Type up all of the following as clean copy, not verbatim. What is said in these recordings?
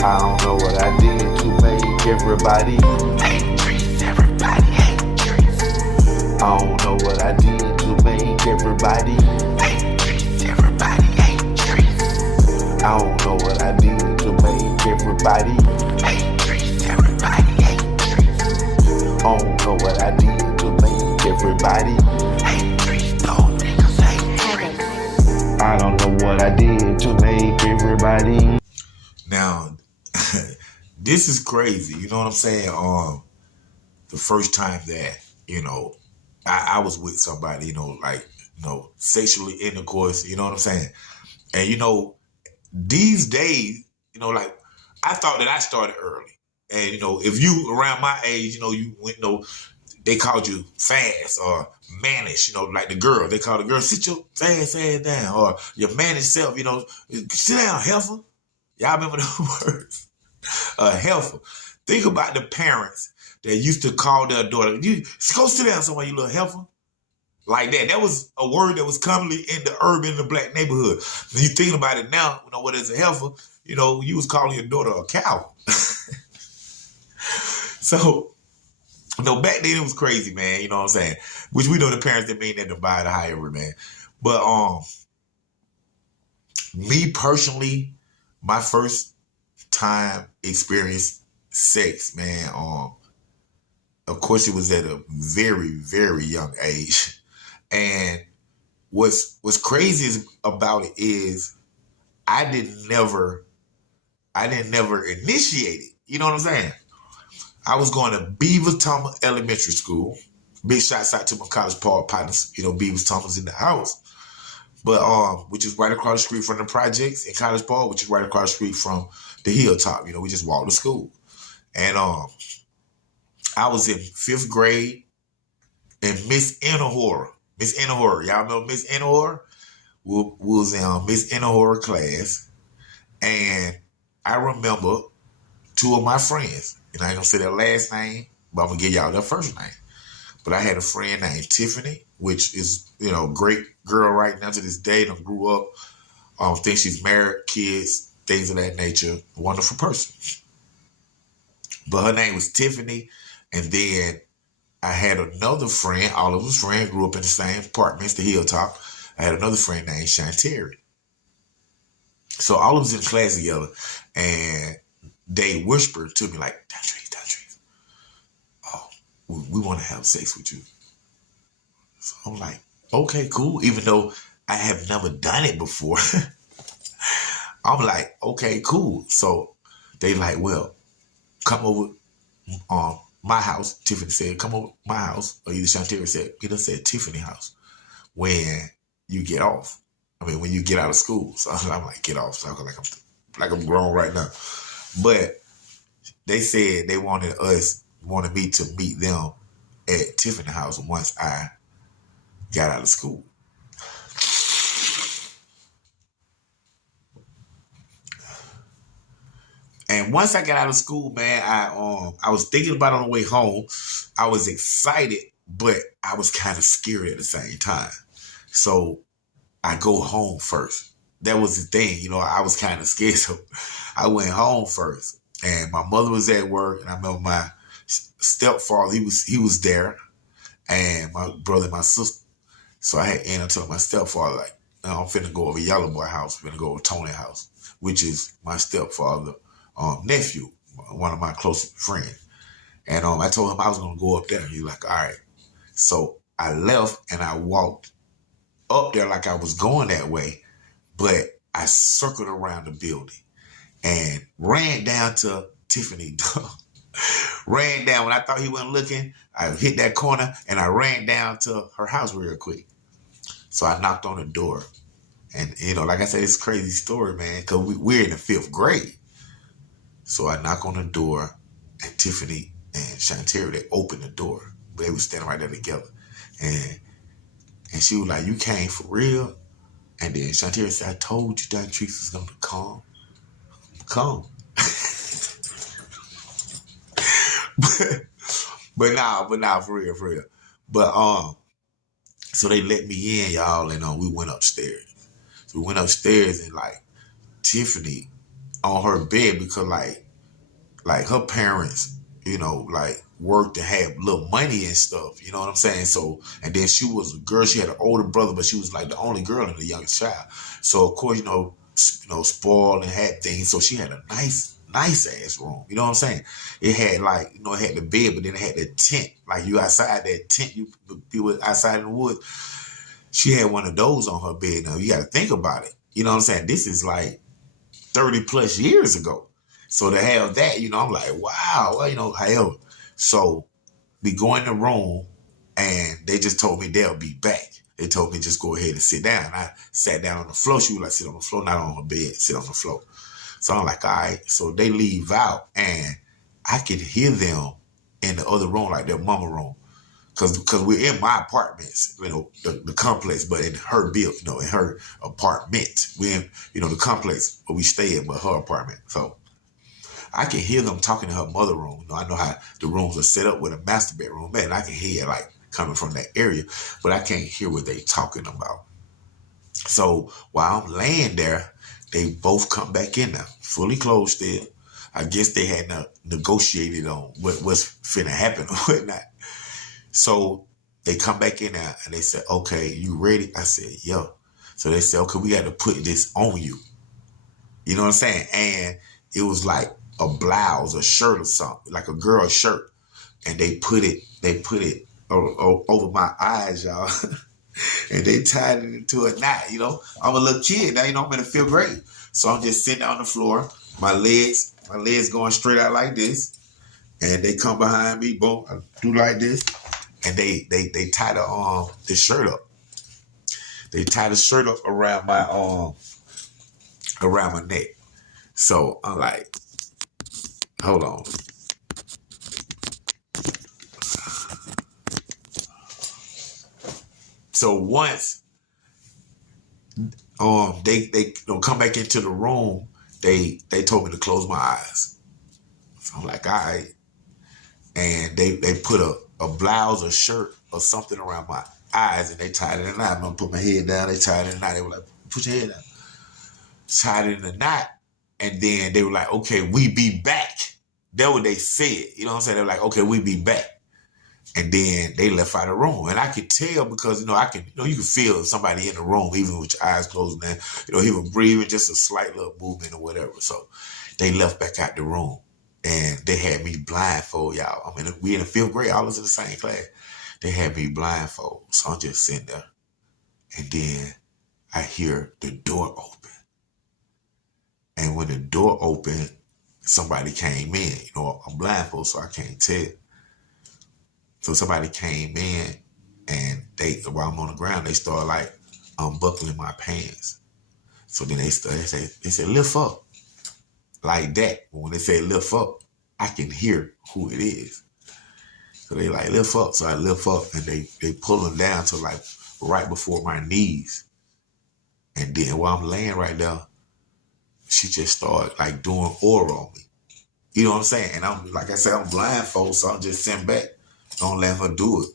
I don't know what I did to make everybody hate trees. Everybody hate trees. I don't know what I did to make everybody hate trees. Everybody hate trees. I don't know what I did to make everybody hate trees. Everybody hate trees. I don't know what I did to make everybody hate trees. Those niggas hate trees. I don't know what I did to make everybody. Now, this is crazy. You know what I'm saying? The first time that, I was with somebody, sexually intercourse, you know what I'm saying? And, these days, like, I thought that I started early. And, if you around my age, you went, they called you fast or mannish, like the girl. They call the girl, sit your fast ass down. Or your mannish self, sit down, heifer. Y'all remember those words? Heifer. Think about the parents that used to call their daughter, you go sit down somewhere, you little heifer. Like that. That was a word that was commonly in the urban and the black neighborhood. When you think about it now, what is a heifer? You was calling your daughter a cow. So, back then it was crazy, man. You know what I'm saying? Which we know the parents didn't mean that to buy the higher, man. But me personally, my first time experience sex, man, of course it was at a very, very young age. And what's crazy about it is I didn't never initiate it. You know what I'm saying? I was going to Beavis Thomas Elementary School. Big shots out to my College Park partners. Beavis Thomas in the house. But which is right across the street from the projects in College Park, which is right across the street from the hilltop. We just walked to school. And I was in 5th grade, and Miss Inahora. Y'all know Miss Inahora? We was in Miss Inahora class. And I remember 2 of my friends. And I ain't gonna say their last name, but I'm gonna give y'all their first name. But I had a friend named Tiffany, which is, great girl right now to this day. Done grew up. Think she's married, kids, things of that nature. Wonderful person. But her name was Tiffany. And then I had another friend, all of us friends grew up in the same apartments, the hilltop. I had another friend named Shanteri. So all of us in class together, and they whispered to me like, Dontrece, oh, we want to have sex with you. So I'm like, okay, cool. Even though I have never done it before, I'm like, okay, cool. So they like, well, come over my house. Tiffany said, come over my house. Or either Shanteri said Tiffany house when you get off. When you get out of school. So I'm like, get off. So I'm grown right now. But they said they wanted me to meet them at Tiffany house once I got out of school. And once I got out of school, man, I was thinking about it on the way home. I was excited, but I was kind of scared at the same time. So I go home first. That was the thing, I was kind of scared. So I went home first. And my mother was at work, and I remember my stepfather, he was there, and my brother and my sister. So I had Anna tell my stepfather, like, no, I'm finna go over Yellow Boy house, I'm finna go over Tony house, which is my stepfather nephew, one of my closest friends. And I told him I was gonna go up there. He like, all right. So I left and I walked up there like I was going that way, but I circled around the building and ran down to Tiffany. Ran down when I thought he wasn't looking. I hit that corner and I ran down to her house real quick. So I knocked on the door. And, like I said, it's a crazy story, man, because we're in the 5th grade. So I knock on the door, and Tiffany and Shanteri, they opened the door. They were standing right there together. And she was like, you came for real? And then Shanteri said, I told you Dontrece is going to come. but nah, for real. But, so they let me in, y'all, and we went upstairs. So we went upstairs, and like Tiffany, on her bed because like her parents, like worked and had little money and stuff. You know what I'm saying? So, and then she was a girl. She had an older brother, but she was like the only girl and the youngest child. So of course, spoiled and had things. So she had a nice ass room. You know what I'm saying? It had like, it had the bed, but then it had the tent. Like you outside that tent, you be outside in the woods. She had one of those on her bed. Now you got to think about it. You know what I'm saying? This is like 30 plus years ago. So to have that, I'm like, wow. Well, however, so we go in the room and they just told me they'll be back. They told me just go ahead and sit down. I sat down on the floor. She was like, sit on the floor, not on her bed, sit on the floor. So I'm like, all right. So they leave out and I could hear them in the other room, like their mama room. Cause we're in my apartments, the complex, but in her in her apartment. We're in, the complex where we stay in, but her apartment. So I can hear them talking in her mother room. I know how the rooms are set up with a master bedroom, man. I can hear it like coming from that area, but I can't hear what they talking about. So while I'm laying there, they both come back in there, fully clothed still. I guess they had negotiated on what's finna happen or whatnot. So they come back in there and they said, okay, you ready? I said, yeah. So they said, okay, we got to put this on you. You know what I'm saying? And it was like a blouse, a shirt or something, like a girl's shirt. And they put it over my eyes, y'all. And they tied it into a knot, I'm a little kid now, I'm in the 5th grade. So I'm just sitting on the floor, my legs going straight out like this. And they come behind me, boom, I do like this. And they tie the shirt up. They tie the shirt up around my neck. So I'm like, hold on. So once they come back into the room, they told me to close my eyes. So I'm like, all right. And they put a blouse or shirt or something around my eyes and they tied it in a knot. I'm gonna put my head down, they tied it in a knot. They were like, put your head down. Tied it in a knot. And then they were like, okay, we be back. That's what they said. You know what I'm saying? They were like, okay, we be back. And then they left out of the room. And I could tell because, you can feel somebody in the room, even with your eyes closed now. He was breathing, just a slight little movement or whatever. So they left back out the room. And they had me blindfold, y'all. I mean, we in the 5th grade, all of us in the same class. They had me blindfold. So I'm just sitting there. And then I hear the door open. And when the door opened, somebody came in. I'm blindfold, so I can't tell. So somebody came in and while I'm on the ground, they started like unbuckling my pants. So then they said, lift up. Like that. But when they say lift up, I can hear who it is. So they like, lift up. So I lift up and they pull them down to like right before my knees. And then while I'm laying right there, she just started like doing oral on me. You know what I'm saying? And I'm, like I said, I'm blindfolded, so I'm just sitting back. Don't let her do it.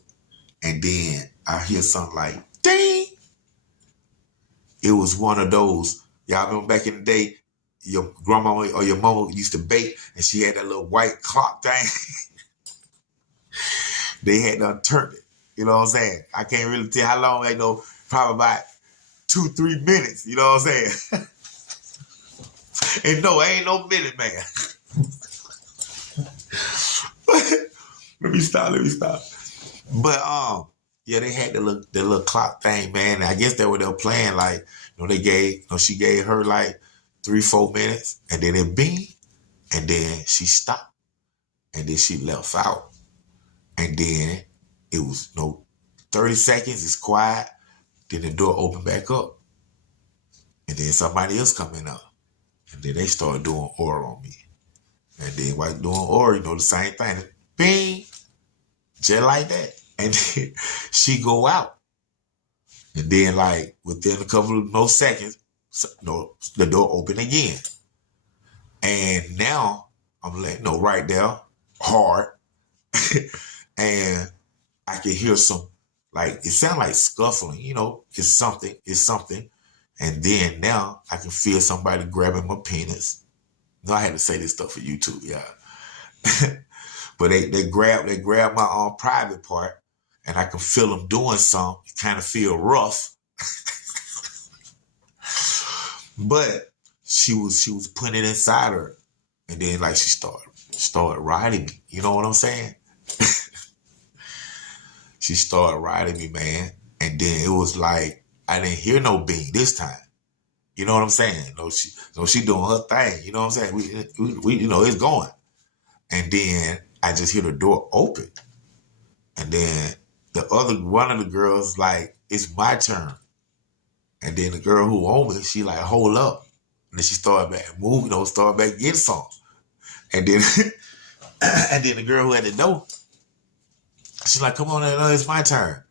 And then I hear something like, ding! It was one of those, y'all remember back in the day, your grandma or your mama used to bake and she had that little white clock thing. They had to turn it. You know what I'm saying? I can't really tell how long, probably about 2-3 minutes. You know what I'm saying? And no, I ain't no minute, man. Let me stop. But yeah, they had the little clock thing, man. And I guess they were playing like, she gave her like 3-4 minutes, and then it bing, and then she stopped, and then she left out, and then it was 30 seconds. It's quiet. Then the door opened back up, and then somebody else coming up, and then they started doing oral on me, and then while doing oral, the same thing, bing, just like that, and then she go out, and then like within a couple of more seconds, the door open again. And now I'm letting right there, hard. And I can hear some, like, it sounds like scuffling, it's something. And then now I can feel somebody grabbing my penis. No, I had to say this stuff for YouTube, yeah. But they grab my private part, and I can feel them doing something. Kind of feel rough, but she was putting it inside her, and then like she started riding me. You know what I'm saying? She started riding me, man, and then it was like I didn't hear no bean this time. You know what I'm saying? No, she doing her thing. You know what I'm saying? We you know, it's going. And then I just hear the door open. And then one of the girls like, it's my turn. And then the girl who owned me, she like, hold up. And then she started back moving, started back getting some. And then and then the girl who had the door, she's like, come on, it's my turn.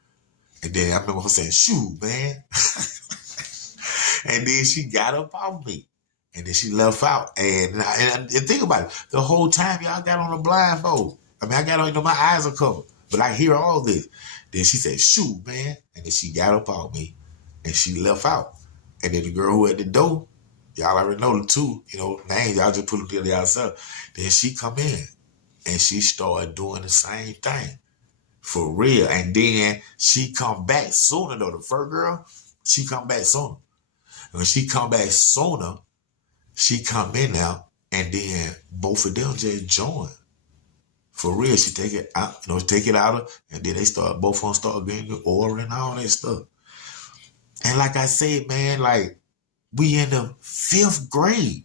And then I remember her saying, shoot, man. And then she got up off me. And then she left out. And think about it. The whole time y'all got on a blindfold. I mean, I got on, my eyes are covered. But I hear all this. Then she said, shoot, man. And then she got up off me. And she left out. And then the girl who at the door, y'all already know the two, names. Y'all just put them together yourself. Then she come in. And she started doing the same thing. For real. And then she come back sooner, though. The first girl, she come back sooner. When she come back sooner, she come in now, and then both of them just join. For real, she take it out, take it out of, and then both of them start getting the oil and all that stuff. And like I said, man, like, we in the 5th grade.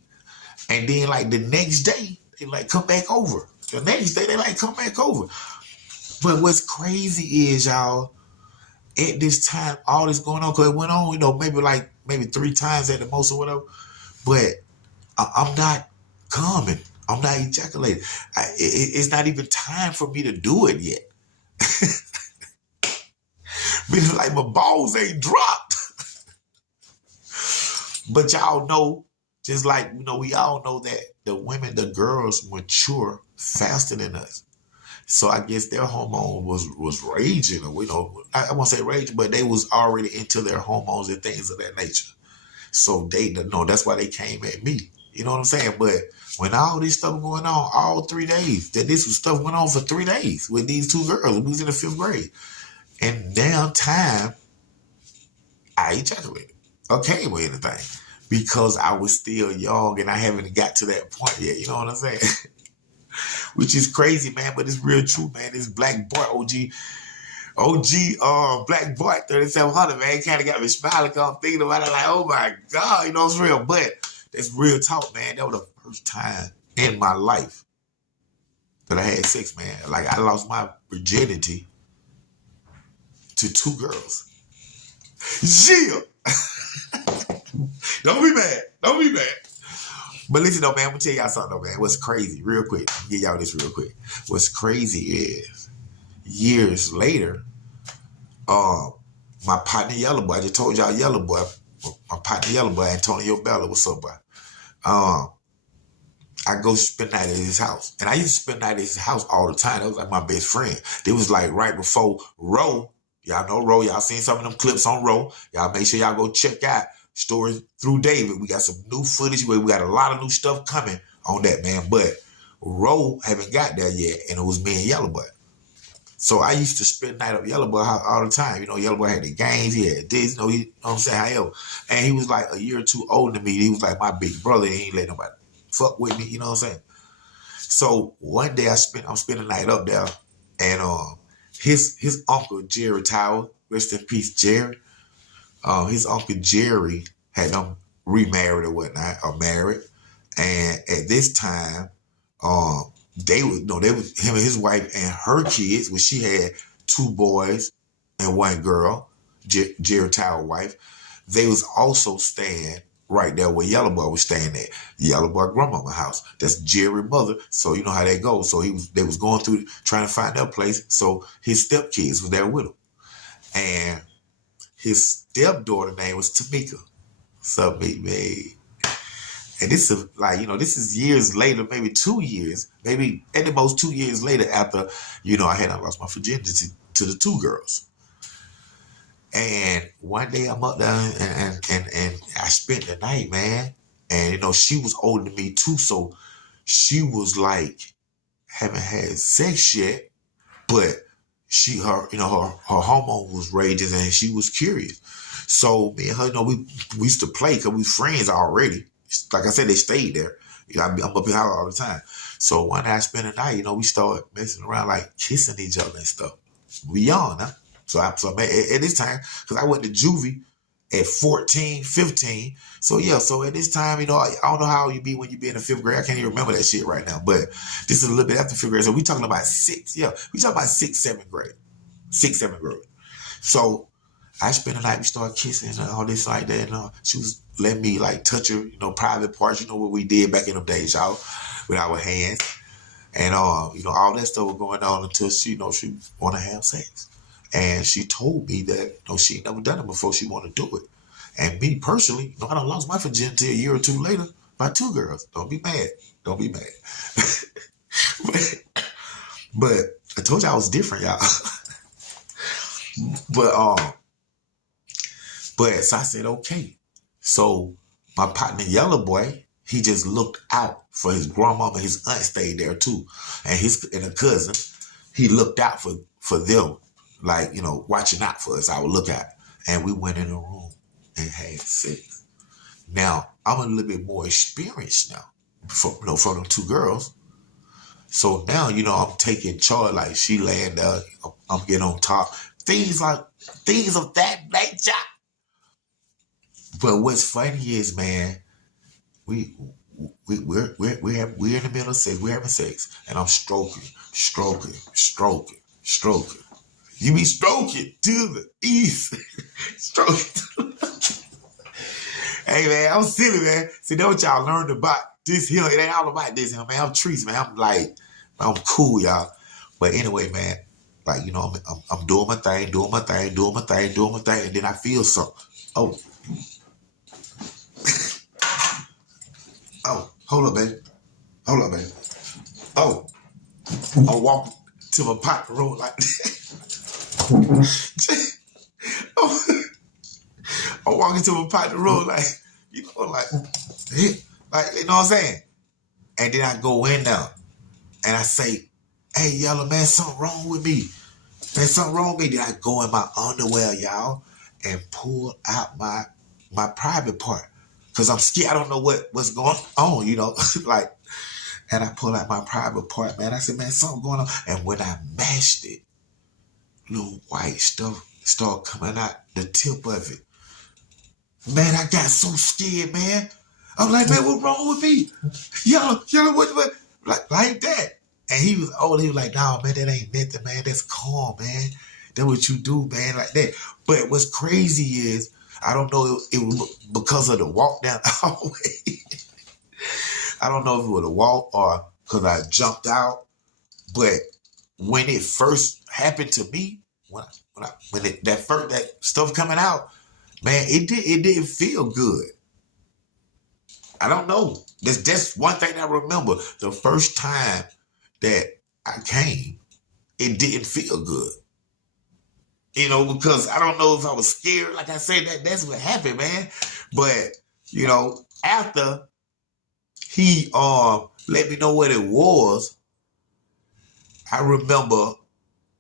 And then, like, the next day, they, like, come back over. The next day, they, like, come back over. But what's crazy is, y'all, at this time, all this going on, because it went on, maybe 3 times at the most or whatever. But I'm not coming. I'm not ejaculating. It's not even time for me to do it yet. Because like my balls ain't dropped. But y'all know, just like, we all know that the girls mature faster than us. So I guess their hormone was raging, or I won't say raging, but they was already into their hormones and things of that nature. So that's why they came at me. You know what I'm saying? But when all this stuff going on, all 3 days, stuff went on for 3 days with these 2 girls. We was in the 5th grade. And down time, I ejaculated. Okay, with anything. Because I was still young and I haven't got to that point yet. You know what I'm saying? Which is crazy, man, but it's real true, man. This Black Boy, Black Boy 3700, man, kind of got me smiling because I'm thinking about it like, oh my God, it's real. But that's real talk, man. That was the first time in my life that I had sex, man. Like, I lost my virginity to 2 girls. Yeah. Don't be mad. But listen, though, man, I'm going to tell y'all something, though, man. What's crazy, real quick. I'll give y'all this real quick. What's crazy is, years later, my partner Yellow Boy, I just told y'all Yellow Boy, my partner Yellow Boy, Antonio Bella, what's up, boy? I go spend night at his house. And I used to spend night at his house all the time. That was like my best friend. It was like right before Roe. Y'all know Roe. Y'all seen some of them clips on Roe. Y'all make sure y'all go check out Stories Through David. We got some new footage. We got a lot of new stuff coming on that, man. But Roe haven't got there yet. And it was me and Yellow Boy. So I used to spend night up Yellow Boy all the time. Yellow Boy had the games. He had this. You know what I'm saying? However. And he was like a year or 2 older than me. He was like my big brother. He ain't let nobody fuck with me. You know what I'm saying? So one day I'm spending the night up there. And his uncle, Jerry Tower, rest in peace, Jerry. His uncle Jerry had them remarried or whatnot, or married. And at this time, they was him and his wife and her kids, when she had 2 boys and 1 girl, Jerry Tower wife. They was also staying right there where Yellow Boy was staying at. Yellow Boy grandmama's house. That's Jerry's mother. So you know how that goes. So they was going through trying to find their place. So his stepkids was there with him. And his stepdaughter name was Tamika. What's up, man? And this is like, this is years later, maybe 2 years, maybe at the most 2 years later after, I had lost my virginity to the 2 girls. And one day I'm up there and I spent the night, man. And, you know, she was older than me too. So she was like, haven't had sex yet, but her hormone was raging and she was curious. So me and her, you know, we used to play because we friends already. Like I said, they stayed there. You know, I'm up in the house all the time. So one night I spent the night, you know, we started messing around, like kissing each other and stuff. We young, huh? So at this time, because I went to juvie at 14, 15. So yeah, so at this time, you know, I don't know how you be when you be in the 5th grade. I can't even remember that shit right now. But this is a little bit after 5th grade. So we talking about 6th, yeah. We talking about 6th, 7th grade. 6th, 7th grade. So I spent the night, we started kissing and all this like that. And she was letting me like touch her, you know, private parts, you know what we did back in them days, y'all, with our hands. And, you know, all that stuff was going on until she, you know, she want to have sex. And she told me that, you know, she never done it before, she want to do it. And me personally, you know, I done lost my virginity a year or two later by 2 girls. Don't be mad. Don't be mad. but I told you I was different, y'all. But so I said, okay. So my partner, Yellow Boy, he just looked out for his grandmama. His aunt stayed there too. And a cousin, he looked out for them, like, you know, watching out for us. I would look at. And we went in the room and had sex. Now, I'm a little bit more experienced now from them 2 girls. So now, you know, I'm taking charge, like she laying there, I'm getting on top. Things of that nature. But what's funny is, man, we're in the middle of sex. We're having sex, and I'm stroking. You be stroking to the east, stroking. Hey man, I'm silly, man. See, that's what y'all learned about this here. It ain't all about this here, man. I'm trees, man. I'm cool, y'all. But anyway, man, like, you know, I'm doing my thing, and then I feel something. Oh, hold up, baby. Oh, I'm walking to my pocket room like I'm walking to my pocket room like, you know, like, you know what I'm saying? And then I go in there and I say, hey, Yellow, man, something wrong with me. Man, something wrong with me. Then I go in my underwear, y'all, and pull out my private part. Because I'm scared. I don't know what's going on, you know. Like, and I pull out my private part, man. I said, man, something going on. And when I mashed it, little white stuff started coming out the tip of it. Man, I got so scared, man. I'm like, man, what's wrong with me? Yellow, what? Like that. And he was old. He was like, nah, man, that ain't nothing, man. That's calm, man. That's what you do, man, like that. But what's crazy is, I don't know if it was because of the walk down the hallway. I don't know if it was a walk or because I jumped out. But when it first happened to me, that stuff coming out, man, it didn't feel good. I don't know. That's one thing I remember. The first time that I came, it didn't feel good. You know, because I don't know if I was scared. Like I said, that's what happened, man. But, you know, after he let me know what it was, I remember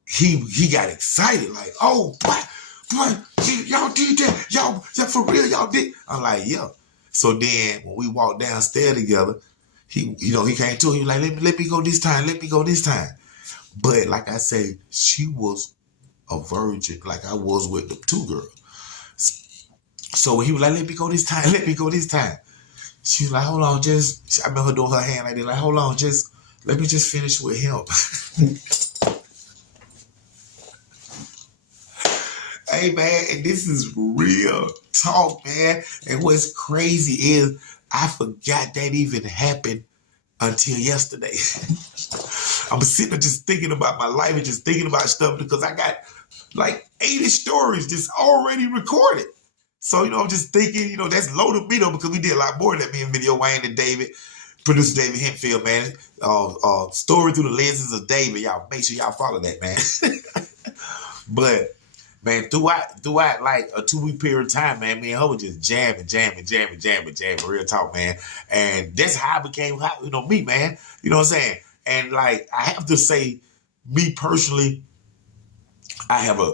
he got excited, like, oh, boy, y'all did that. Y'all, for real, y'all did. I'm like, yeah. So then when we walked downstairs together, he came to, he was like, let me go this time. But like I say, she was a virgin, like I was with the 2 girls. So when he was like, let me go this time. She was like, hold on, I remember her doing her hand like that, like, hold on, let me just finish with him. Hey, man, and this is real talk, man. And what's crazy is I forgot that even happened until yesterday. I'm sitting there just thinking about my life and just thinking about stuff because I got like 80 stories just already recorded. So, you know, I'm just thinking, you know, that's low to me though, because we did a lot more than that. Me and Video Wayne and David, producer David Hentfield, man. Story through the lenses of David. Y'all make sure y'all follow that, man. But man, throughout like a 2-week period of time, man, me and her was just jamming, real talk, man. And that's how I became, me, man. You know what I'm saying? And like, I have to say, me personally, I have a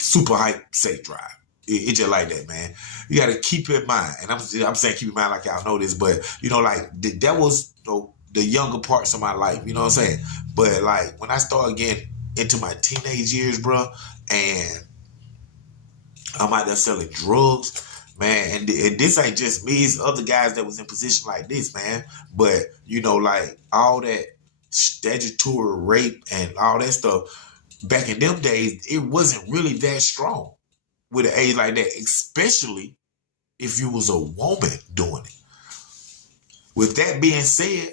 super hype safe drive. It's just like that, man. You got to keep it in mind. And I'm saying keep in mind like y'all know this, but, like, that was the younger parts of my life, you know what I'm saying? But, like, when I started getting into my teenage years, bro, and I'm out there selling drugs, man, and this ain't just me, it's other guys that was in position like this, man. But, like, all that statutory rape and all that stuff, back in them days, it wasn't really that strong with an age like that, especially if you was a woman doing it. With that being said,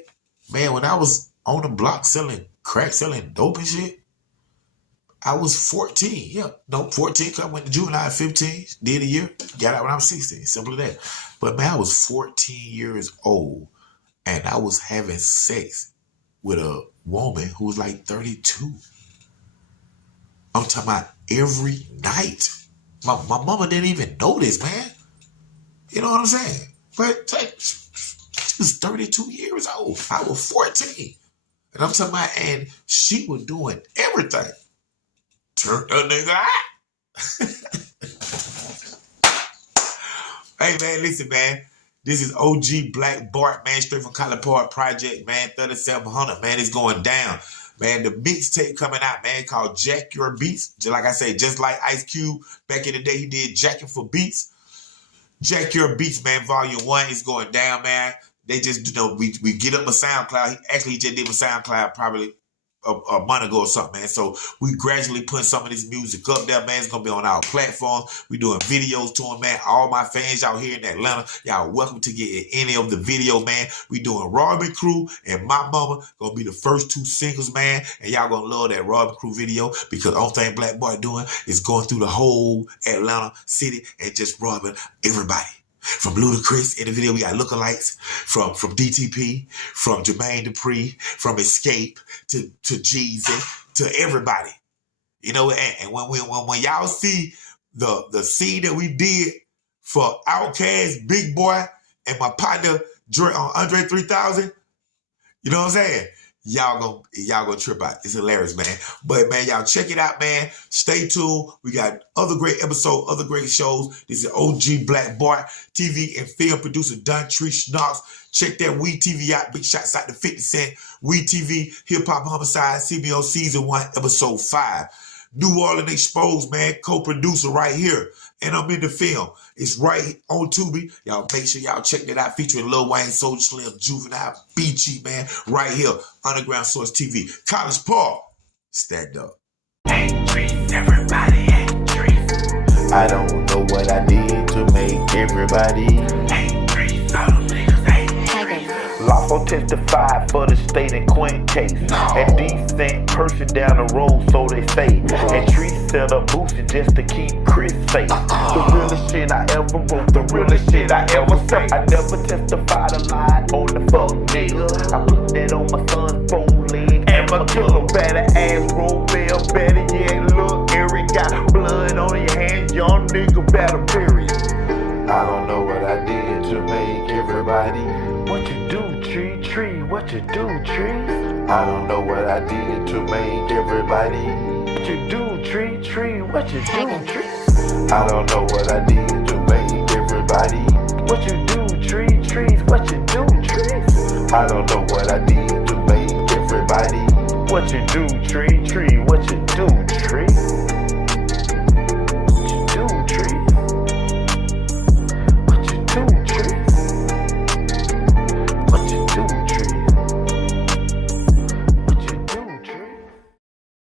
man, when I was on the block selling crack, selling dope and shit, I was 14. 14, because I went to juvenile at 15, did a year, got out when I was 16, simple as that. But man, I was 14 years old, and I was having sex with a woman who was like 32. I'm talking about every night. My mama didn't even know this, man. You know what I'm saying? But like, she was 32 years old. I was 14. And I'm talking about, and she was doing everything. Turned a nigga out. Hey, man, listen, man. This is OG Black Bart, man, straight from College Park Project, man, 3700, man. It's going down. Man, the mixtape coming out, man, called Jack Your Beats. Just like I say, just like Ice Cube, back in the day, he did Jacking for Beats. Jack Your Beats, man, Volume 1 is going down, man. They just, we get up a SoundCloud. He just did a SoundCloud probably a month ago or something, man. So we gradually putting some of this music up there, man. It's going to be on our platforms. We doing videos to them, man. All my fans out here in Atlanta, y'all welcome to get in any of the video, man. We doing Robin Crew and My Mama. Going to be the first 2 singles, man. And y'all going to love that Robin Crew video, because the only thing Black Boy doing is going through the whole Atlanta city and just robbing everybody. From Ludacris in the video, we got lookalikes from DTP, from Jermaine Dupri, from Escape to Jeezy, to everybody. And when y'all see the scene that we did for Outkast, Big Boy, and my partner Andre 3000, you know what I'm saying? Y'all gonna trip out. It's hilarious, man. But man, y'all check it out, man. Stay tuned. We got other great episodes, other great shows. This is OG Black Bart, TV and film producer Dontrece Knox. Check that We TV out. Big shots out to 50 Cent. We TV, Hip Hop Homicide, CBO Season 1, Episode 5. New Orleans Exposed, man. Co-producer right here. And I'm in the film. It's right on Tubi. Y'all make sure y'all check that out. Featuring Lil Wayne, Soulja Slim, Juvenile, BG, man. Right here. Underground Source TV. College Park. Stand up. Hey, Trees, everybody, hey, Trees. I don't know what I did to make everybody. Hey, Trees, all them niggas, hey, Trees. Lawful testified for the state and Quinn case. A decent person down the road, so they say. And Trees set up boosted just to keep Chris safe. The realest shit I ever wrote, the realest shit I ever say. I never testified a lie on the fuck nigga. I put that on my son's phone leg. And my killer better ass roll bell, better yet look Eric got blood on your hands, young nigga better bury it. I don't know what I did to make everybody. What you do, Tree, what you do, Tree? I don't know what I did to make everybody. What you do, Tree, what you do, Tree? I don't know what I did to make everybody. What you do, Trees, what you do, Trees? I don't know what I did to make everybody. What you do, Tree, what you do, Tree?